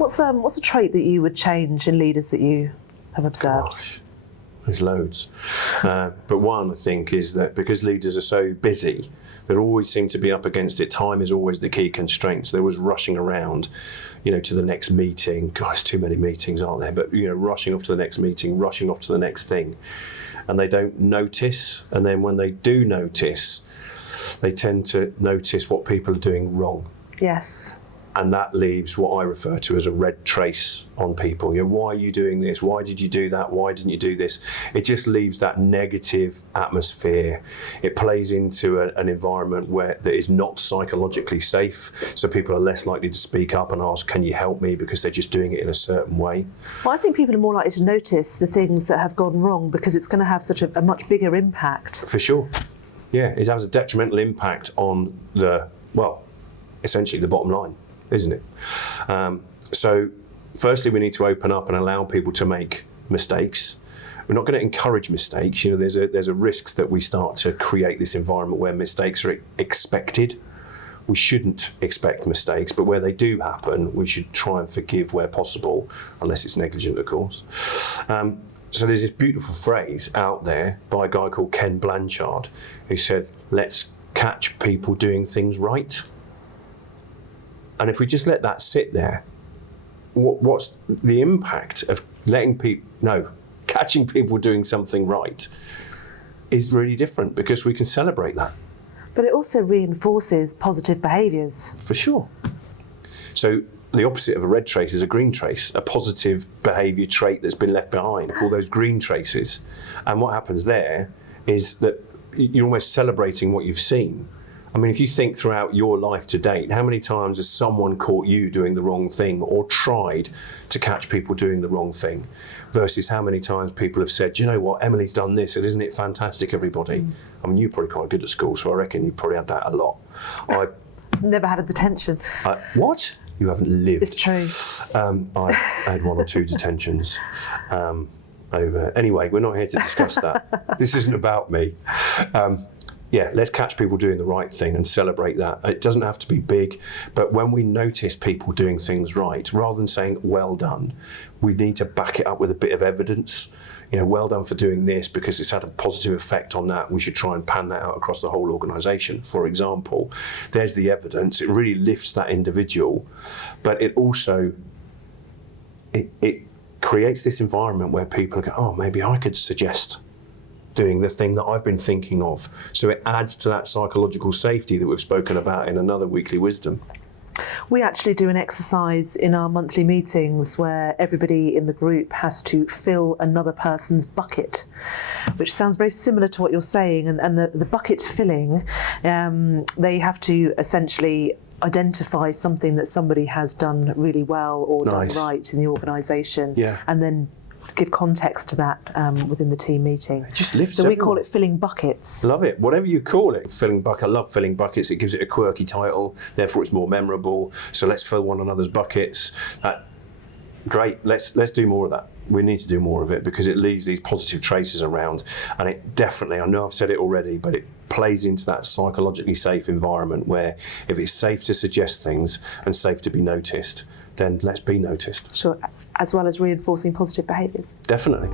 What's a trait that you would change in leaders that you have observed? Gosh, there's loads. But one, I think, is that because leaders are so busy, they always seem to be up against it. Time is always the key constraint. So they're always rushing around, to the next meeting. God, there's too many meetings, aren't there? But, rushing off to the next meeting, rushing off to the next thing. And they don't notice. And then when they do notice, they tend to notice what people are doing wrong. Yes. And that leaves what I refer to as a red trace on people. Why are you doing this? Why did you do that? Why didn't you do this? It just leaves that negative atmosphere. It plays into an environment that is not psychologically safe. So people are less likely to speak up and ask, can you help me? Because they're just doing it in a certain way. Well, I think people are more likely to notice the things that have gone wrong because it's going to have such a much bigger impact. For sure. Yeah, it has a detrimental impact on essentially the bottom line, isn't it? So firstly, we need to open up and allow people to make mistakes. We're not going to encourage mistakes. There's a risk that we start to create this environment where mistakes are expected. We shouldn't expect mistakes, but where they do happen, we should try and forgive where possible, unless it's negligent, of course. So there's this beautiful phrase out there by a guy called Ken Blanchard, who said, let's catch people doing things right. And if we just let that sit there, what's the impact of catching people doing something right is really different because we can celebrate that. But it also reinforces positive behaviours. For sure. So the opposite of a red trace is a green trace, a positive behaviour trait that's been left behind. All those green traces. And what happens there is that you're almost celebrating what you've seen. I mean, if you think throughout your life to date, how many times has someone caught you doing the wrong thing or tried to catch people doing the wrong thing versus how many times people have said, you know what, Emily's done this, and isn't it fantastic, everybody? I mean, you're probably quite good at school, so I reckon you've probably had that a lot. Never had a detention. What? You haven't lived. It's true. I had one or two detentions over. Anyway, we're not here to discuss that. This isn't about me. Let's catch people doing the right thing and celebrate that. It doesn't have to be big, but when we notice people doing things right, rather than saying, well done, we need to back it up with a bit of evidence. Well done for doing this because it's had a positive effect on that. We should try and pan that out across the whole organisation. For example, there's the evidence. It really lifts that individual, but it also, it creates this environment where people go, oh, maybe I could suggest doing the thing that I've been thinking of. So it adds to that psychological safety that we've spoken about in another Weekly Wisdom. We actually do an exercise in our monthly meetings where everybody in the group has to fill another person's bucket, which sounds very similar to what you're saying. And the bucket filling, they have to essentially identify something that somebody has done really well or done right in the organisation, and then give context to that within the team meeting. It just lifts So we everyone. call it filling buckets. Love it. Whatever you call it. Filling bucket. I love filling buckets. It gives it a quirky title, therefore it's more memorable. So let's fill one another's buckets. Great. Let's do more of that. We need to do more of it because it leaves these positive traces around, and it definitely, I know I've said it already, but it plays into that psychologically safe environment where if it's safe to suggest things and safe to be noticed, then let's be noticed. Sure, as well as reinforcing positive behaviours. Definitely.